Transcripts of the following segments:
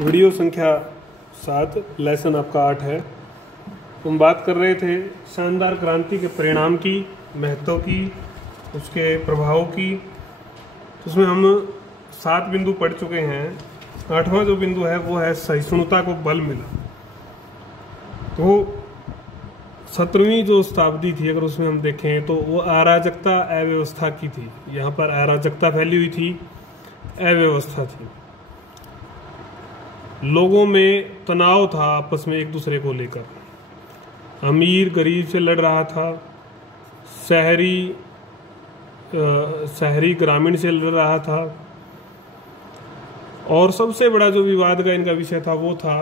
Video संख्या 7 lesson आपका 8 है। हम बात कर रहे थे शानदार क्रांति के परिणाम की, महत्व की, उसके प्रभाव की। तो उसमें हम 7 बिंदु पढ़ चुके हैं। 8वां जो बिंदु है वो है सहिष्णुता को बल मिला। तो 17वीं जो शताब्दी थी, अगर उसमें हम देखें तो वो अराजकता अव्यवस्था की थी। यहाँ पर अराजकता फैली हुई थी, अव्यवस्था थी, लोगों में तनाव था आपस में एक दूसरे को लेकर। अमीर गरीब से लड़ रहा था, शहरी ग्रामीण से लड़ रहा था, और सबसे बड़ा जो विवाद का इनका विषय था वो था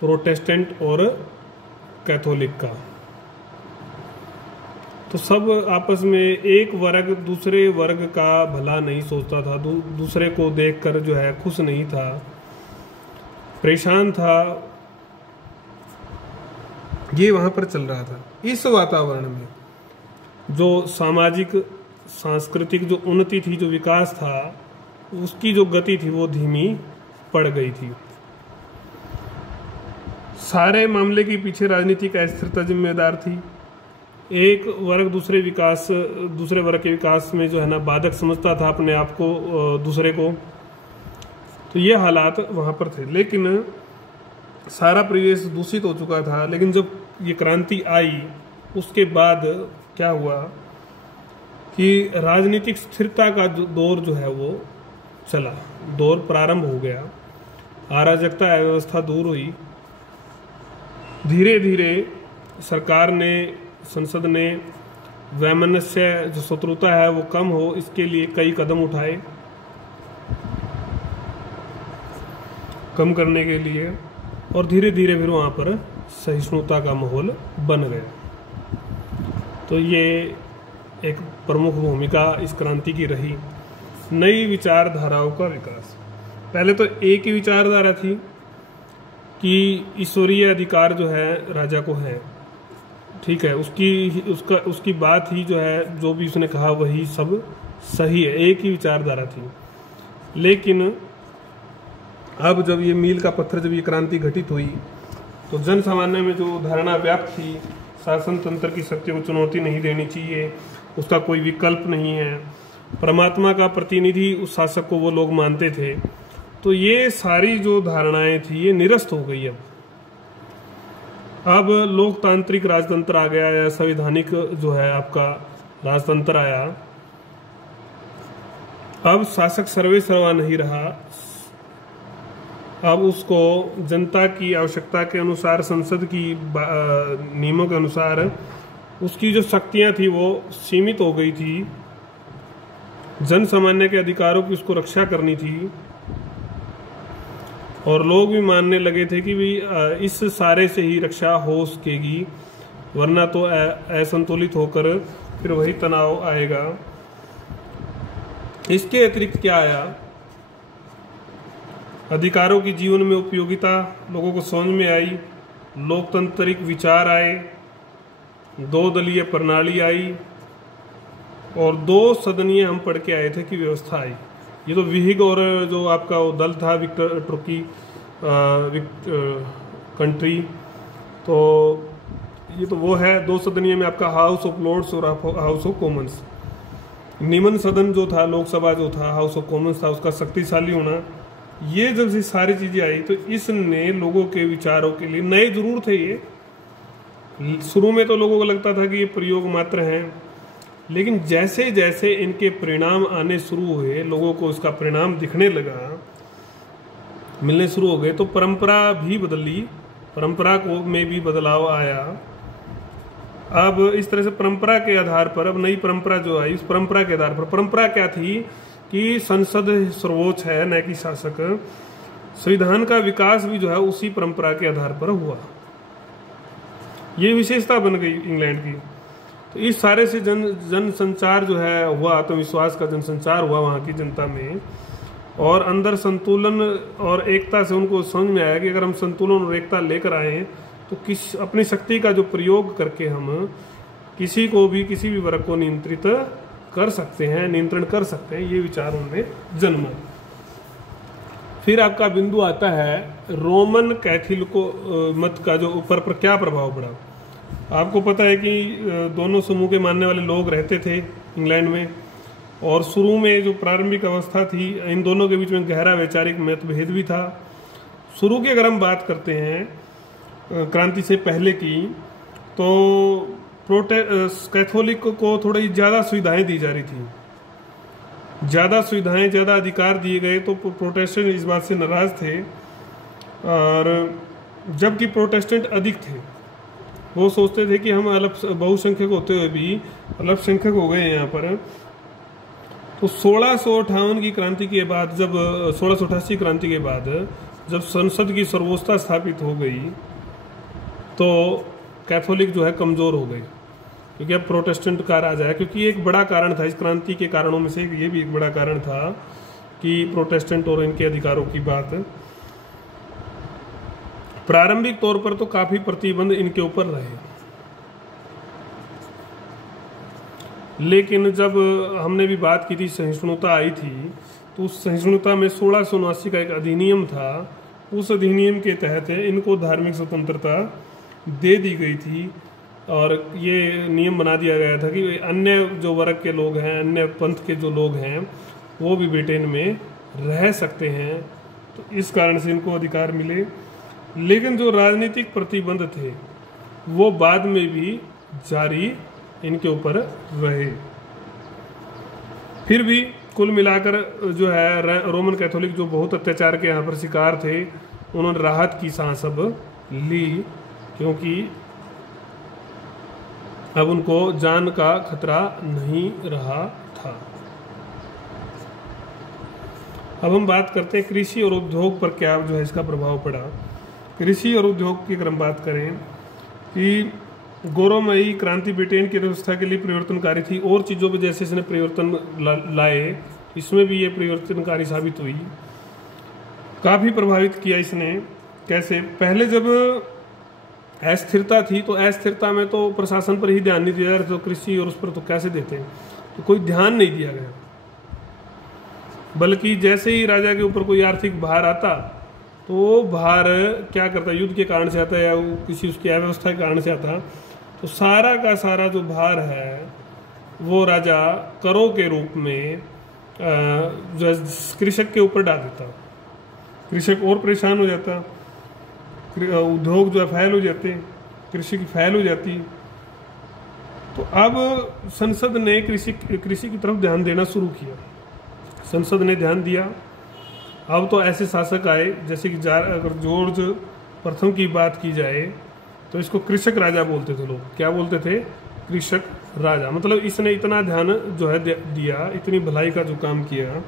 प्रोटेस्टेंट और कैथोलिक का। तो सब आपस में एक वर्ग दूसरे वर्ग का भला नहीं सोचता था, दूसरे को देखकर जो है खुश नहीं था, परेशान था। ये वहां पर चल रहा था। इस वातावरण में जो सामाजिक सांस्कृतिक जो उन्नति थी, जो विकास था, उसकी जो गति थी वो धीमी पड़ गई थी। सारे मामले के पीछे राजनीतिक अस्थिरता जिम्मेदार थी। एक वर्ग दूसरे वर्ग के विकास में जो है ना बाधक समझता था अपने आप को, दूसरे को। तो ये हालात वहाँ पर थे। लेकिन सारा परिवेश दूषित हो चुका था। लेकिन जब ये क्रांति आई उसके बाद क्या हुआ कि राजनीतिक स्थिरता का जो दौर जो है वो चला, दौर प्रारंभ हो गया। अराजकता अव्यवस्था दूर हुई। धीरे धीरे सरकार ने, संसद ने वैमनस्य जो शत्रुता है वो कम हो, इसके लिए कई कदम उठाए कम करने के लिए, और धीरे धीरे फिर वहाँ पर सहिष्णुता का माहौल बन गया। तो ये एक प्रमुख भूमिका इस क्रांति की रही। नई विचारधाराओं का विकास। पहले तो एक ही विचारधारा थी कि ईश्वरीय अधिकार जो है राजा को है, ठीक है, उसकी बात ही जो है, जो भी उसने कहा वही सब सही है। एक ही विचारधारा थी। लेकिन अब जब ये मील का पत्थर, जब ये क्रांति घटित हुई, तो जन सामान्य में जो धारणा व्याप्त थी, शासन तंत्र की शक्ति को चुनौती नहीं देनी चाहिए, उसका कोई विकल्प नहीं है, परमात्मा का प्रतिनिधि उस शासक को वो लोग मानते थे। तो ये सारी जो धारणाएं थी ये निरस्त हो गई। अब लोकतांत्रिक राजतंत्र आ गया, या संवैधानिक जो है आपका राजतंत्र आया। अब शासक सर्वे सर्वा नहीं रहा। अब उसको जनता की आवश्यकता के अनुसार, संसद की नियमों के अनुसार उसकी जो शक्तियां थी वो सीमित हो गई थी। जन सामान्य के अधिकारों की उसको रक्षा करनी थी, और लोग भी मानने लगे थे कि भी इस सारे से ही रक्षा हो सकेगी, वरना तो असंतुलित होकर फिर वही तनाव आएगा। इसके अतिरिक्त क्या आया? अधिकारों की जीवन में उपयोगिता लोगों को समझ में आई, लोकतांत्रिक विचार आए, 2 दलीय प्रणाली आई, और 2 सदनीय हम पढ़ के आए थे कि व्यवस्था आई। ये तो विहिग और जो आपका वो दल था विक्टर टर्की कंट्री, तो ये तो वो है 2 सदनीय में आपका हाउस ऑफ लॉर्ड्स और हाउस ऑफ कॉमन्स। निम्न सदन जो था, लोकसभा जो था, हाउस ऑफ कॉमन्स था, उसका शक्तिशाली होना। ये जब से सारी चीजें आई तो इसने लोगों के विचारों के लिए नए जरूर थे। ये शुरू में तो लोगों को लगता था कि ये प्रयोग मात्र हैं, लेकिन जैसे जैसे इनके परिणाम आने शुरू हुए, लोगों को इसका परिणाम दिखने लगा, मिलने शुरू हो गए, तो परंपरा भी बदली, परंपरा को में भी बदलाव आया। अब इस तरह से परंपरा के आधार पर, अब नई परंपरा जो आई, उस परंपरा के आधार पर, परंपरा क्या थी कि संसद सर्वोच्च है, न कि शासक। संविधान का विकास भी जो है उसी परंपरा के आधार पर हुआ। ये विशेषता बन गई इंग्लैंड की। तो इस सारे से जन संचार जो है हुआ, आत्मविश्वास का जनसंचार हुआ वहाँ की जनता में, और अंदर संतुलन और एकता से उनको समझ में आया कि अगर हम संतुलन और एकता लेकर आए तो अपनी शक्ति का जो प्रयोग करके हम किसी भी वर्ग को नियंत्रित कर सकते हैं, नियंत्रण कर सकते हैं। ये विचार उनमें जन्मा। फिर आपका बिंदु आता है रोमन कैथोलिको मत का जो ऊपर पर क्या प्रभाव पड़ा। आपको पता है कि दोनों समूह के मानने वाले लोग रहते थे इंग्लैंड में, और शुरू में जो प्रारंभिक अवस्था थी इन दोनों के बीच में गहरा वैचारिक मतभेद भी था। शुरू की अगर हम बात करते हैं क्रांति से पहले की, तो कैथोलिक को थोड़ी ज़्यादा सुविधाएं दी जा रही थी, ज़्यादा सुविधाएं, ज़्यादा अधिकार दिए गए, तो प्रोटेस्टेंट इस बात से नाराज थे। और जबकि प्रोटेस्टेंट अधिक थे, वो सोचते थे कि हम बहुसंख्यक होते हुए भी अल्पसंख्यक हो गए हैं यहाँ पर। तो 1658 की क्रांति के बाद, जब 1688 क्रांति के बाद जब संसद की सर्वोच्चता स्थापित हो गई, तो कैथोलिक जो है कमज़ोर हो गई, क्योंकि अब प्रोटेस्टेंट का राज है। क्योंकि एक बड़ा कारण था इस क्रांति के कारणों में से, ये भी एक बड़ा कारण था कि प्रोटेस्टेंट और इनके अधिकारों की बात, प्रारंभिक तौर पर तो काफ़ी प्रतिबंध इनके ऊपर रहे, लेकिन जब हमने भी बात की थी सहिष्णुता आई थी, तो उस सहिष्णुता में 1679 का एक अधिनियम था। उस अधिनियम के तहत इनको धार्मिक स्वतंत्रता दे दी गई थी, और ये नियम बना दिया गया था कि अन्य जो वर्ग के लोग हैं, अन्य पंथ के जो लोग हैं, वो भी ब्रिटेन में रह सकते हैं। तो इस कारण से इनको अधिकार मिले। लेकिन जो राजनीतिक प्रतिबंध थे वो बाद में भी जारी इनके ऊपर रहे। फिर भी कुल मिलाकर जो है रोमन कैथोलिक जो बहुत अत्याचार के यहाँ पर शिकार थे, उन्होंने राहत की सांस अब ली, क्योंकि अब उनको जान का खतरा नहीं रहा था। अब हम बात करते हैं कृषि और उद्योग पर क्या जो है इसका प्रभाव पड़ा। कृषि और उद्योग की अगर हम बात करें कि गौरवमयी क्रांति ब्रिटेन की व्यवस्था के लिए परिवर्तनकारी थी, और चीज़ों पर जैसे इसने परिवर्तन लाए, इसमें भी ये परिवर्तनकारी साबित हुई, काफ़ी प्रभावित किया इसने। कैसे? पहले जब अस्थिरता थी, तो अस्थिरता में तो प्रशासन पर ही ध्यान नहीं दिया जा रहा, तो कृषि और उस पर तो कैसे देते हैं, तो कोई ध्यान नहीं दिया गया। बल्कि जैसे ही राजा के ऊपर कोई आर्थिक भार आता, तो वो भार क्या करता, युद्ध के कारण से आता है या किसी उसकी अव्यवस्था के कारण से आता, तो सारा का सारा जो भार है वो राजा करों के रूप में जो कृषक के ऊपर डाल देता। कृषक और परेशान हो जाता, उद्योग जो है फैल हो जाते, कृषि की फैल हो जाती। तो अब संसद ने कृषि की तरफ ध्यान देना शुरू किया, संसद ने ध्यान दिया। अब तो ऐसे शासक आए जैसे कि अगर जॉर्ज प्रथम की बात की जाए तो इसको कृषक राजा बोलते थे लोग। क्या बोलते थे? कृषक राजा। मतलब इसने इतना ध्यान जो है दिया, इतनी भलाई का जो काम किया,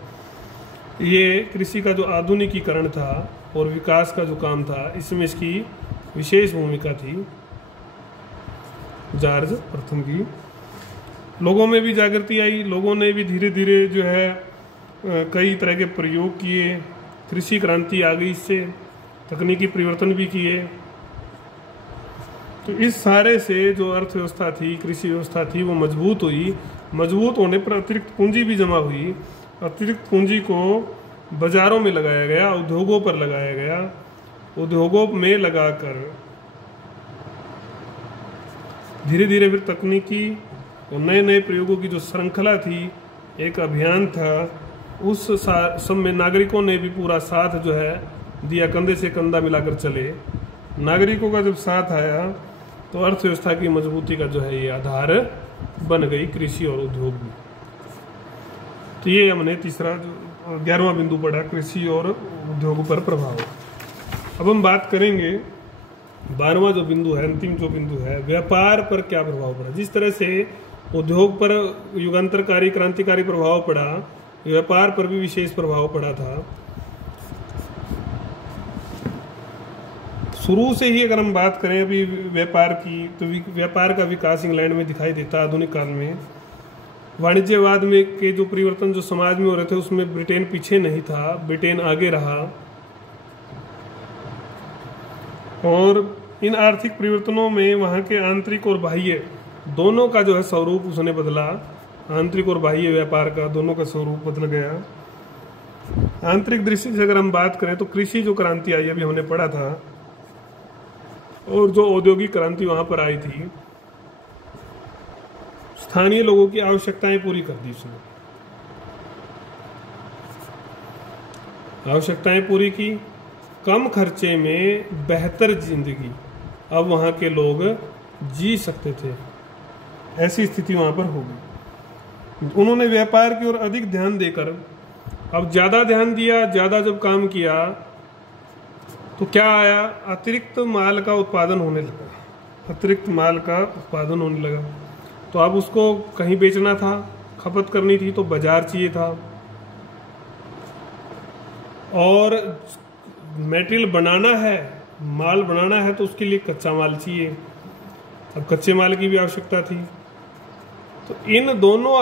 ये कृषि का जो आधुनिकीकरण था और विकास का जो काम था, इसमें इसकी विशेष भूमिका थी जॉर्ज प्रथम की। लोगों में भी जागृति आई, लोगों ने भी धीरे धीरे जो है कई तरह के प्रयोग किए, कृषि क्रांति आ गई, इससे तकनीकी परिवर्तन भी किए। तो इस सारे से जो अर्थव्यवस्था थी, कृषि व्यवस्था थी, वो मजबूत हुई। मजबूत होने पर अतिरिक्त पूंजी भी जमा हुई। अतिरिक्त पूंजी को बाजारों में लगाया गया, उद्योगों पर लगाया गया। उद्योगों में लगाकर धीरे धीरे फिर तकनीकी और नए नए प्रयोगों की जो श्रृंखला थी, एक अभियान था, उस सब में नागरिकों ने भी पूरा साथ जो है दिया, कंधे से कंधा मिलाकर चले। नागरिकों का जब साथ आया तो अर्थव्यवस्था की मजबूती का जो है ये आधार बन गई कृषि और उद्योग भी। तो ये हमने तीसरा जो 11वां बिंदु पढ़ा, कृषि और उद्योग पर प्रभाव। अब हम बात करेंगे 12वां जो बिंदु है, अंतिम जो बिंदु है, व्यापार पर क्या प्रभाव पड़ा। जिस तरह से उद्योग पर युगांतरकारी क्रांतिकारी प्रभाव पड़ा, व्यापार पर भी विशेष प्रभाव पड़ा था। शुरू से ही अगर हम बात करें अभी व्यापार की, तो व्यापार का विकास इंग्लैंड में दिखाई देता है आधुनिक काल में। वाणिज्यवाद में के जो परिवर्तन जो समाज में हो रहे थे, उसमें ब्रिटेन पीछे नहीं था, ब्रिटेन आगे रहा। और इन आर्थिक परिवर्तनों में वहाँ के आंतरिक और बाह्य दोनों का जो है स्वरूप उसने बदला। आंतरिक और बाह्य व्यापार का दोनों का स्वरूप बदल गया। आंतरिक दृष्टि से अगर हम बात करें तो कृषि जो क्रांति आई अभी हमने पढ़ा था, और जो औद्योगिक क्रांति वहां पर आई थी, स्थानीय लोगों की आवश्यकताएं पूरी कर दी उसने। आवश्यकताएं पूरी की, कम खर्चे में बेहतर जिंदगी अब वहां के लोग जी सकते थे, ऐसी स्थिति वहां पर होगी। उन्होंने व्यापार की ओर अधिक ध्यान देकर, अब ज्यादा ध्यान दिया, ज्यादा जब काम किया तो क्या आया, अतिरिक्त माल का उत्पादन होने लगा। अतिरिक्त माल का उत्पादन होने लगा तो अब उसको कहीं बेचना था, खपत करनी थी तो बाजार चाहिए था, और मटेरियल बनाना है, माल बनाना है तो उसके लिए कच्चा माल चाहिए। अब कच्चे माल की भी आवश्यकता थी। तो इन दोनों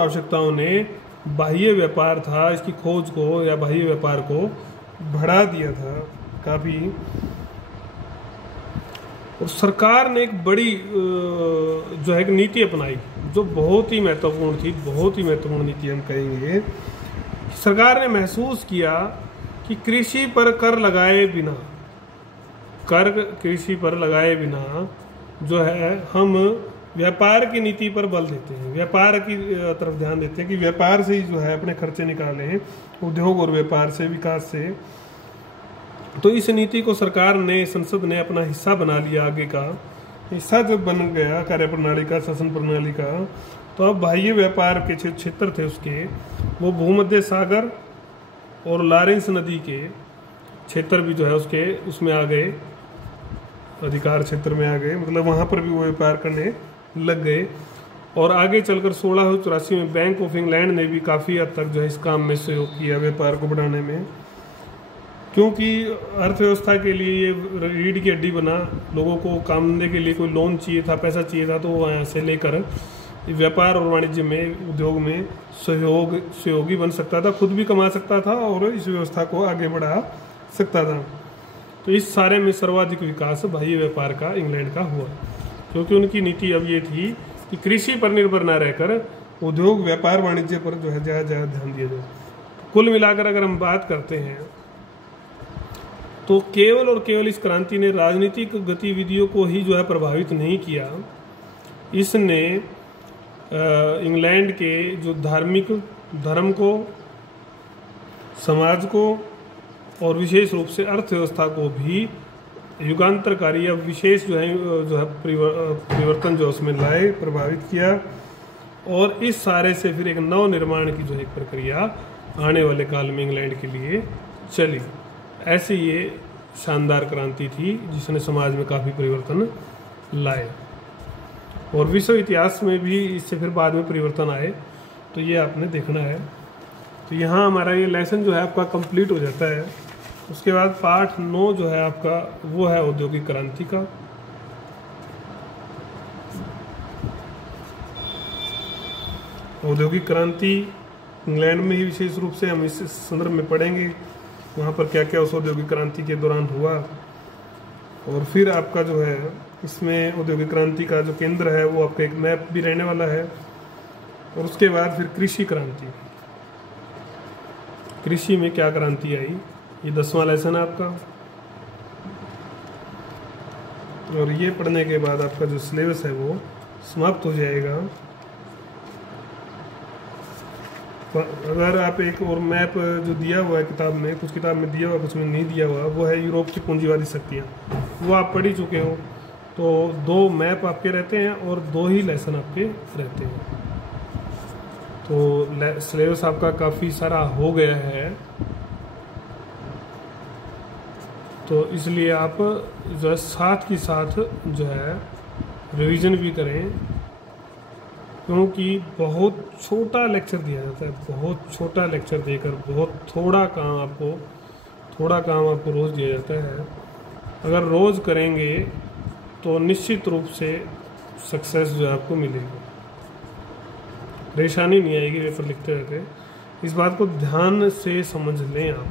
आवश्यकताओं ने बाह्य व्यापार था, इसकी खोज को या बाह्य व्यापार को बढ़ा दिया था काफी। और सरकार ने एक बड़ी जो है नीति अपनाई जो बहुत ही महत्वपूर्ण थी, बहुत ही महत्वपूर्ण नीति हम कहेंगे। सरकार ने महसूस किया कि कृषि पर कर लगाए बिना जो है हम व्यापार की नीति पर बल देते हैं, व्यापार की तरफ ध्यान देते हैं कि व्यापार से ही जो है अपने खर्चे निकालें, उद्योग और व्यापार से, विकास से। तो इस नीति को सरकार ने, संसद ने अपना हिस्सा बना लिया। आगे का हिस्सा जब बन गया कार्यप्रणाली का, शासन प्रणाली का, तो अब बाह्य व्यापार के क्षेत्र थे उसके, वो भूमध्य सागर और लॉरेंस नदी के क्षेत्र भी जो है उसमें आ गए, अधिकार क्षेत्र में आ गए, मतलब वहाँ पर भी वो व्यापार करने लग गए। और आगे चलकर 1684 में बैंक ऑफ इंग्लैंड ने भी काफ़ी हद तक जो है इस काम में सहयोग किया, व्यापार को बढ़ाने में, क्योंकि अर्थव्यवस्था के लिए ये रीढ़ की हड्डी बना। लोगों को काम धंधे के लिए कोई लोन चाहिए था, पैसा चाहिए था, तो वो यहाँ से लेकर व्यापार और वाणिज्य में, उद्योग में सहयोगी बन सकता था, खुद भी कमा सकता था और इस व्यवस्था को आगे बढ़ा सकता था। तो इस सारे में सर्वाधिक विकास बाह्य व्यापार का इंग्लैंड का हुआ, क्योंकि उनकी नीति अब ये थी कि कृषि पर निर्भर न रहकर उद्योग, व्यापार, वाणिज्य पर जो है ज़्यादा ध्यान दिया जाए। कुल मिलाकर अगर हम बात करते हैं तो केवल और केवल इस क्रांति ने राजनीतिक गतिविधियों को ही जो है प्रभावित नहीं किया, इसने इंग्लैंड के जो धार्मिक धर्म को, समाज को और विशेष रूप से अर्थव्यवस्था को भी युगांतरकारी या विशेष जो है परिवर्तन जो उसमें लाए, प्रभावित किया। और इस सारे से फिर एक नव निर्माण की जो है एक प्रक्रिया आने वाले काल में इंग्लैंड के लिए चली। ऐसी ये शानदार क्रांति थी जिसने समाज में काफ़ी परिवर्तन लाए, और विश्व इतिहास में भी इससे फिर बाद में परिवर्तन आए। तो ये आपने देखना है। तो यहाँ हमारा ये लेसन जो है आपका कंप्लीट हो जाता है। उसके बाद पाठ 9 जो है आपका वो है औद्योगिक क्रांति का। औद्योगिक क्रांति इंग्लैंड में ही विशेष रूप से हम इस संदर्भ में पढ़ेंगे, वहाँ पर क्या क्या उस औद्योगिक क्रांति के दौरान हुआ। और फिर आपका जो है इसमें औद्योगिक क्रांति का जो केंद्र है वो आपका एक मैप भी रहने वाला है। और उसके बाद फिर कृषि क्रांति, कृषि में क्या क्रांति आई, ये 10वां लेसन है आपका। और ये पढ़ने के बाद आपका जो सिलेबस है वो समाप्त हो जाएगा। अगर आप एक और मैप जो दिया हुआ है किताब में, कुछ किताब में दिया हुआ, कुछ में नहीं दिया हुआ, वो है यूरोप की पूंजीवादी शक्तियाँ, वो आप पढ़ ही चुके हो। तो 2 मैप आपके रहते हैं और 2 ही लेसन आपके रहते हैं। तो सिलेबस आपका काफ़ी सारा हो गया है, तो इसलिए आप जो है साथ के साथ जो है रिवीजन भी करें, क्योंकि बहुत छोटा लेक्चर दिया जाता है। बहुत छोटा लेक्चर देकर बहुत थोड़ा काम आपको रोज़ दिया जाता है। अगर रोज़ करेंगे तो निश्चित रूप से सक्सेस जो है आपको मिलेगी, परेशानी नहीं आएगी पेपर लिखते रहते। इस बात को ध्यान से समझ लें आप।